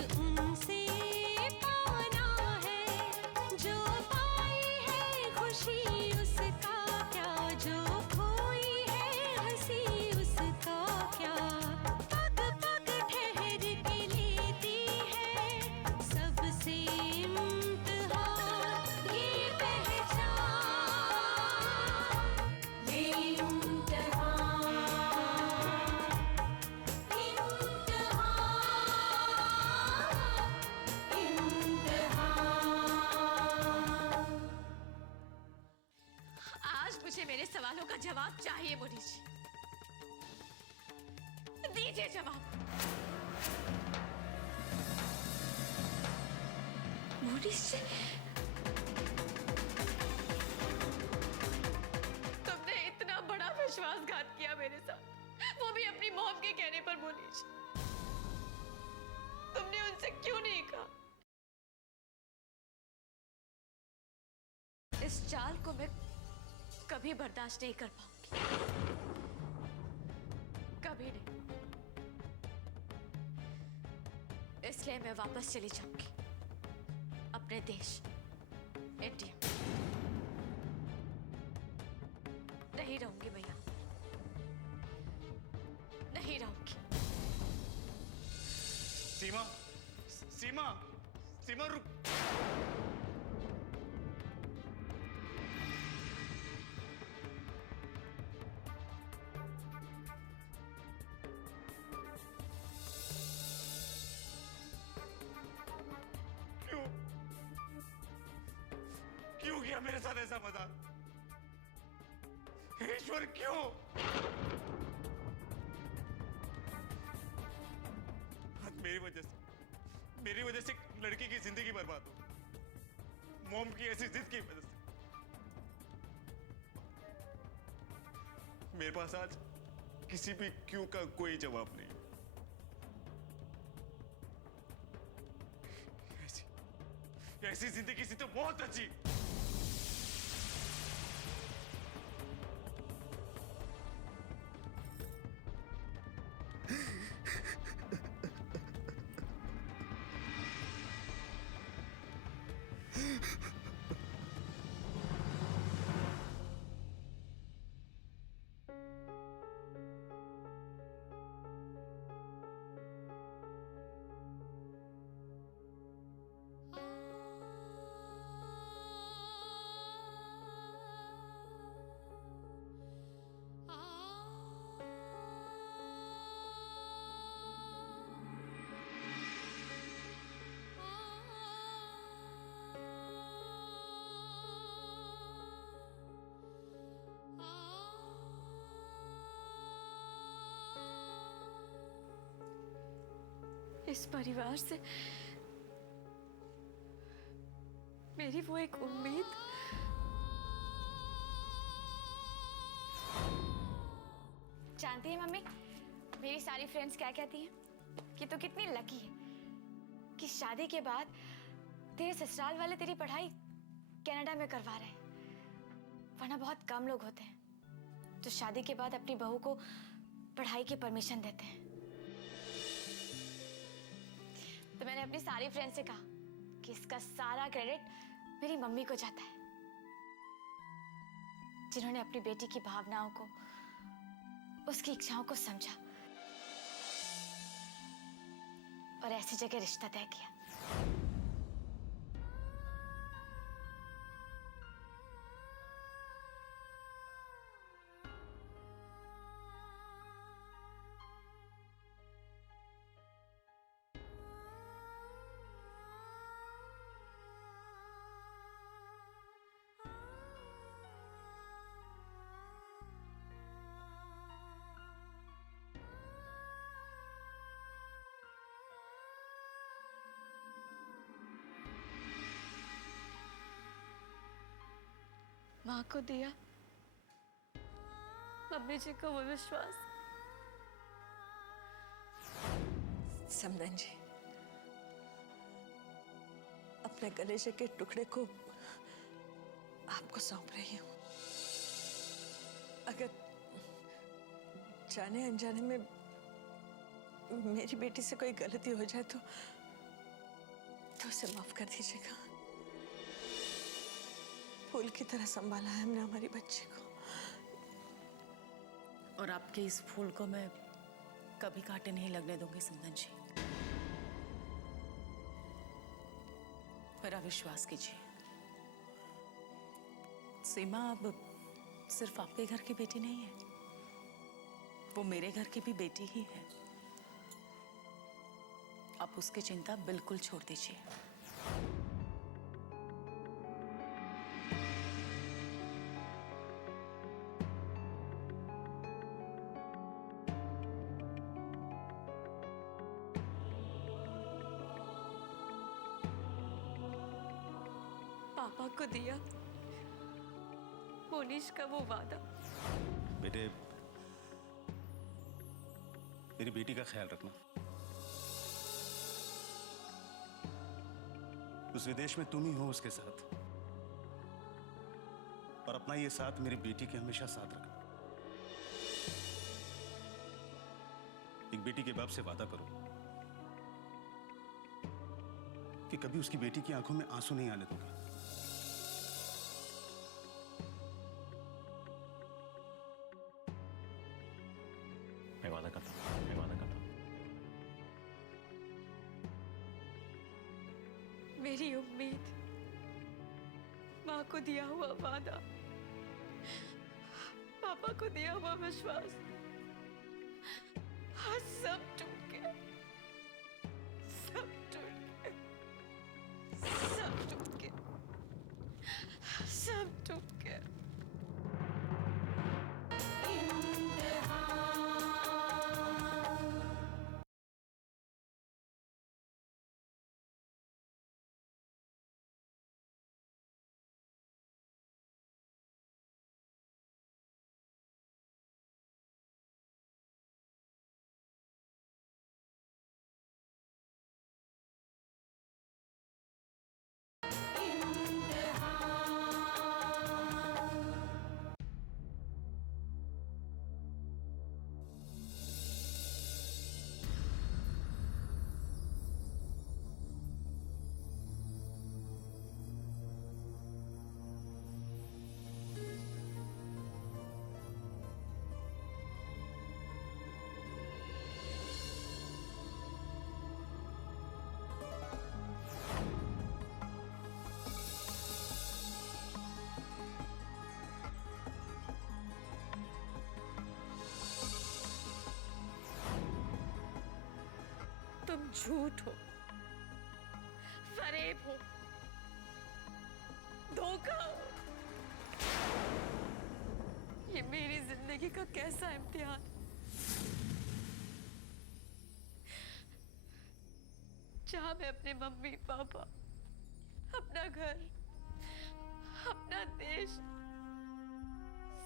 उनसे पाना है, जो पाई है खुशी उसका क्या, जो खोई है हंसी उसका क्या। पग पग ठहर के लेती है सबसे इम्तिहान ये पहचान, ये इम्तिहान, आज मुझे मेरे सवालों का जवाब चाहिए मोदी जी, दीजिए जवाब। मोदी जी, तुमने इतना बड़ा विश्वासघात किया मेरे साथ, वो भी अपनी मॉम के कहने पर। मोदी जी, तुमने उनसे क्यों नहीं कहा? इस चाल को मैं कभी बर्दाश्त नहीं कर पाऊंगी, कभी नहीं। इसलिए मैं वापस चली जाऊंगी अपने देश इंडिया। नहीं रहूंगी मैं यहाँ, नहीं रहूंगी। सीमा, सीमा, सीमा रुक। क्यों क्यों किया मेरे साथ ऐसा मजाक? ईश्वर क्यों? आज मेरी वजह से एक लड़की की जिंदगी बर्बाद हो, मॉम की ऐसी जिद की वजह से। मेरे पास आज किसी भी क्यों का कोई जवाब नहीं। ऐसी जिंदगी सी तो बहुत अच्छी। इस परिवार से मेरी वो एक उम्मीद, जानती है मम्मी, मेरी सारी फ्रेंड्स क्या कहती हैं कि तू कितनी लकी है कि शादी के बाद तेरे ससुराल वाले तेरी पढ़ाई कनाडा में करवा रहे हैं। वरना बहुत कम लोग होते हैं जो शादी के बाद अपनी बहू को पढ़ाई की परमिशन देते हैं। तो मैंने अपनी सारी फ्रेंड्स से कहा कि इसका सारा क्रेडिट मेरी मम्मी को जाता है, जिन्होंने अपनी बेटी की भावनाओं को, उसकी इच्छाओं को समझा और ऐसी जगह रिश्ता तय किया। माँ को दिया मम्मी जी को वो विश्वास। समधन जी, अपने कलेजे के टुकड़े को आपको सौंप रही हूँ। अगर जाने अनजाने में मेरी बेटी से कोई गलती हो जाए तो उसे माफ कर दीजिएगा। फूल की तरह संभाला है हमने हमारी बच्ची को। और आपके इस फूल को मैं कभी कांटे नहीं लगने दूंगी सिंधन जी। मेरा विश्वास कीजिए, सीमा अब सिर्फ आपके घर की बेटी नहीं है, वो मेरे घर की भी बेटी ही है। आप उसकी चिंता बिल्कुल छोड़ दीजिए। पापा को दिया मोनिश का वो वादा। बेटे, मेरी बेटी का ख्याल रखना। उस विदेश में तुम ही हो उसके साथ, और अपना ये साथ मेरी बेटी के हमेशा साथ रखना। एक बेटी के बाप से वादा करो कि कभी उसकी बेटी की आंखों में आंसू नहीं आने दोगे। मैं वादा करता हूँ, मैं वादा करता हूँ। मेरी उम्मीद, माँ को दिया हुआ वादा, पापा को दिया हुआ विश्वास, आज सब टूट गया, सब टूट गया, सब टूट गया, सब टूट गया। तुम झूठ हो, फरेब हो, धोखा हो। ये मेरी जिंदगी का कैसा इम्तिहान। जहां मैं अपने मम्मी पापा, अपना घर, अपना देश,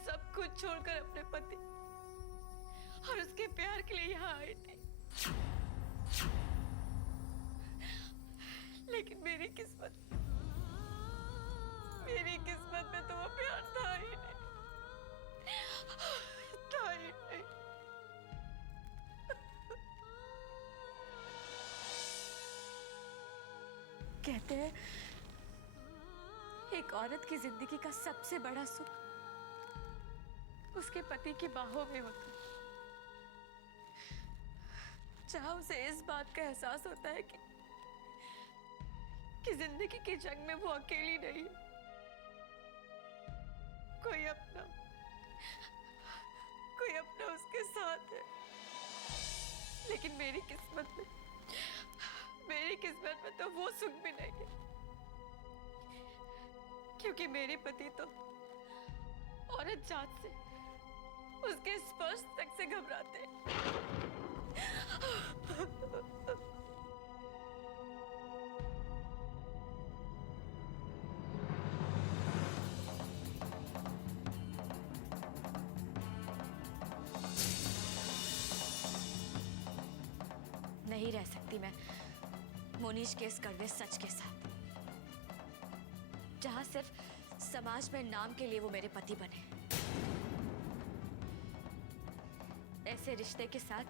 सब कुछ छोड़कर अपने पति और उसके प्यार के लिए यहाँ आई थी, लेकिन मेरी किस्मत में तो वो प्यार था ही नहीं, था ही नहीं। कहते हैं एक औरत की जिंदगी का सबसे बड़ा सुख उसके पति की बाहों में होता है, जहां उसे इस बात का एहसास होता है कि जिंदगी की जंग में वो अकेली नहीं है, कोई अपना उसके साथ है। लेकिन मेरी किस्मत में तो वो सुख भी नहीं है, क्योंकि मेरे पति तो औरत जात से, उसके स्पर्श तक से घबराते हैं। नहीं रह सकती मैं मोनीश के इस कड़वे सच के साथ, जहां सिर्फ समाज में नाम के लिए वो मेरे पति बने। ऐसे रिश्ते के साथ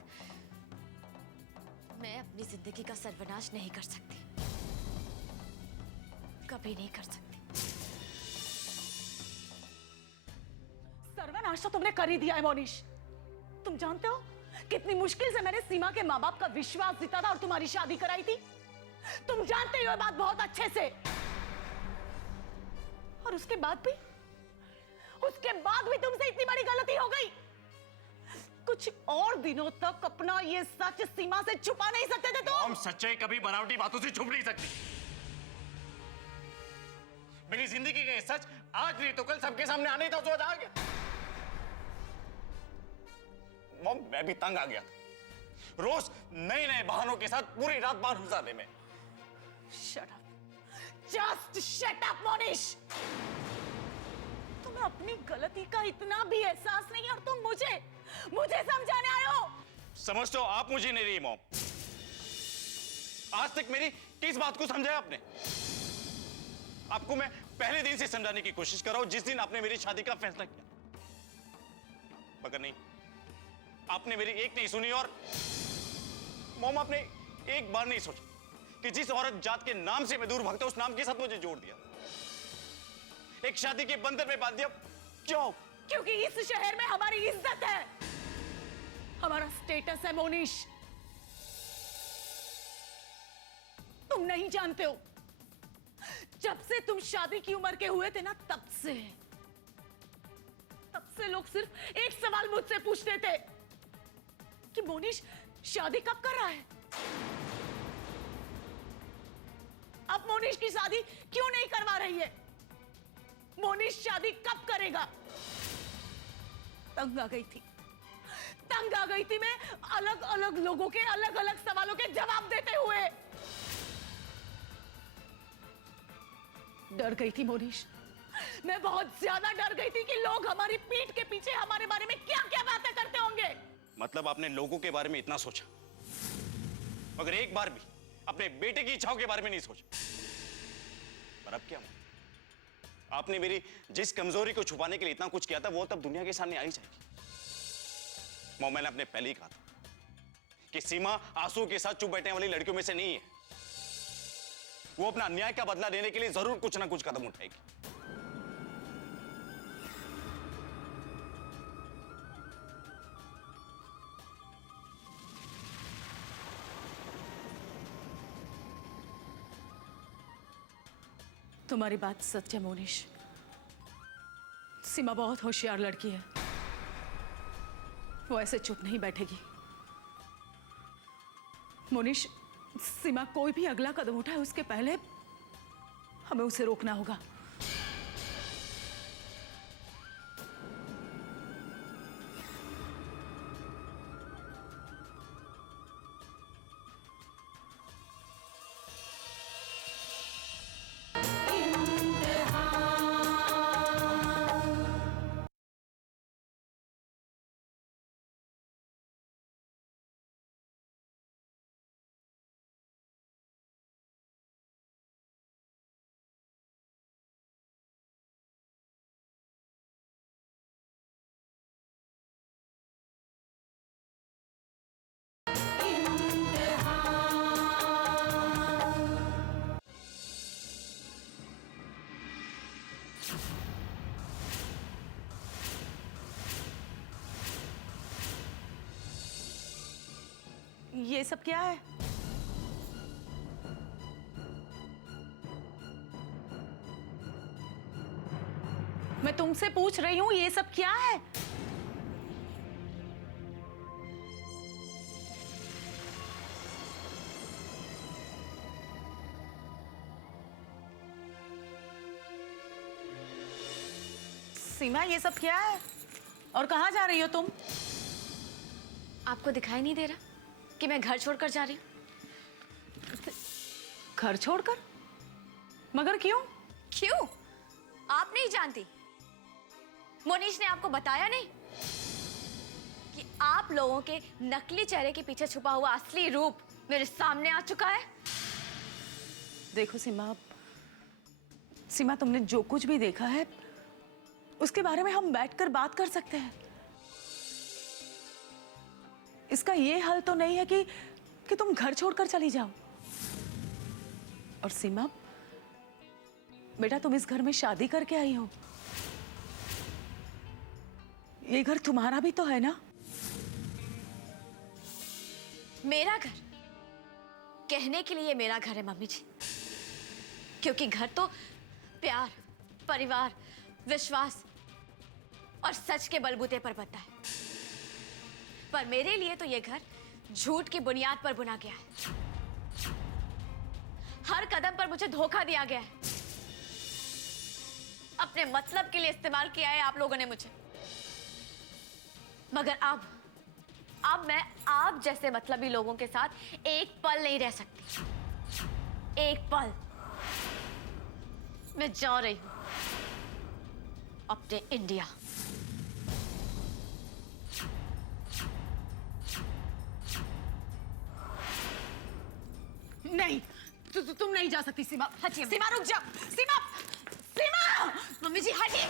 मैं अपनी जिंदगी का सर्वनाश नहीं कर सकती। कभी नहीं कर सकती। सर्वनाश तो तुमने कर ही दिया है मोनिश। तुम जानते हो कितनी मुश्किल से मैंने सीमा के माँ बाप का विश्वास जीता था और तुम्हारी शादी कराई थी। तुम जानते हो ये बात बहुत अच्छे से। और उसके बाद भी तुमसे इतनी बड़ी गलती हो गई। कुछ और दिनों तक अपना ये सच सीमा से छुपा नहीं सकते थे तुम। हम सच्चाई कभी बनावटी बातों से छुप नहीं सकती। मेरी जिंदगी का ये सच आज नहीं तो कल सबके सामने आने था, तो आ गया। मॉम, मैं भी तंग आ गया था रोज नए नए बहानों के साथ पूरी रात बाहर गुजारने में। Shut up. Just shut up, Monish. तुम्हें अपनी गलती का इतना भी एहसास नहीं है और तुम मुझे समझाने आए हो। समझ तो आप मुझे नहीं रही मॉम। आज तक मेरी किस बात को समझाया आपने? आपको मैं पहले दिन से समझाने की कोशिश कर रहा हूं, जिस दिन आपने मेरी शादी का फैसला किया, मगर नहीं, आपने मेरी एक नहीं सुनी। और मॉम, आपने एक बार नहीं सोचा कि जिस औरत जात के नाम से मैं दूर भागता उस नाम के साथ मुझे जोड़ दिया, एक शादी के बंधन में बांध दिया। क्यों? क्योंकि इस शहर में हमारी इज्जत है, हमारा स्टेटस है मोनिश। तुम नहीं जानते हो, जब से तुम शादी की उम्र के हुए थे ना, तब से लोग सिर्फ एक सवाल मुझसे पूछते थे कि मोनिश शादी कब कर रहा है? अब मोनिश की शादी क्यों नहीं करवा रही है? मोनिश शादी कब करेगा? तंग आ गई थी मैं अलग अलग लोगों के अलग अलग सवालों के जवाब देते हुए। डर गई थी मोनिश, मैं बहुत ज्यादा डर गई थी कि लोग हमारी पीठ के पीछे हमारे बारे में क्या क्या बातें करते होंगे। मतलब आपने लोगों के बारे में इतना सोचा, मगर एक बार भी अपने बेटे की इच्छाओं के बारे में नहीं सोचा। पर अब क्या हुआ? आपने मेरी जिस कमजोरी को छुपाने के लिए इतना कुछ किया था, वो तब दुनिया के सामने आ ही जाएगी। मॉम, मैंने अपने पहले ही कहा था कि सीमा आंसू के साथ चुप बैठने वाली लड़कियों में से नहीं है। वो अपना अन्याय का बदला लेने के लिए जरूर कुछ ना कुछ कदम उठाएगी। तुम्हारी बात सच है मोनिश, सीमा बहुत होशियार लड़की है, वो ऐसे चुप नहीं बैठेगी। मोनिश, सीमा कोई भी अगला कदम उठाए उसके पहले हमें उसे रोकना होगा। ये सब क्या है? मैं तुमसे पूछ रही हूं, ये सब क्या है? सीमा, ये सब क्या है और कहां जा रही हो तुम? आपको दिखाई नहीं दे रहा कि मैं घर छोड़कर जा रही हूँ? घर छोड़कर? मगर क्यों? क्यों? आप नहीं जानती? मोनिश ने आपको बताया नहीं कि आप लोगों के नकली चेहरे के पीछे छुपा हुआ असली रूप मेरे सामने आ चुका है? देखो सीमा, तुमने जो कुछ भी देखा है उसके बारे में हम बैठकर बात कर सकते हैं। इसका ये हल तो नहीं है कि तुम घर छोड़कर चली जाओ। और सीमा, बेटा तुम इस घर में शादी करके आई हो, ये घर तुम्हारा भी तो है ना? मेरा घर कहने के लिए मेरा घर है मम्मी जी, क्योंकि घर तो प्यार, परिवार, विश्वास और सच के बलबूते पर बनता है। पर मेरे लिए तो ये घर झूठ की बुनियाद पर बुना गया है। हर कदम पर मुझे धोखा दिया गया है। अपने मतलब के लिए इस्तेमाल किया है आप लोगों ने मुझे। मगर अब मैं आप जैसे मतलबी लोगों के साथ एक पल नहीं रह सकती। एक पल। मैं जा रही हूं अपने इंडिया। नहीं, तुम नहीं जा सकती सीमा। हटिए। सीमा रुक जा। सीमा, सीमा! मम्मी जी हटिए।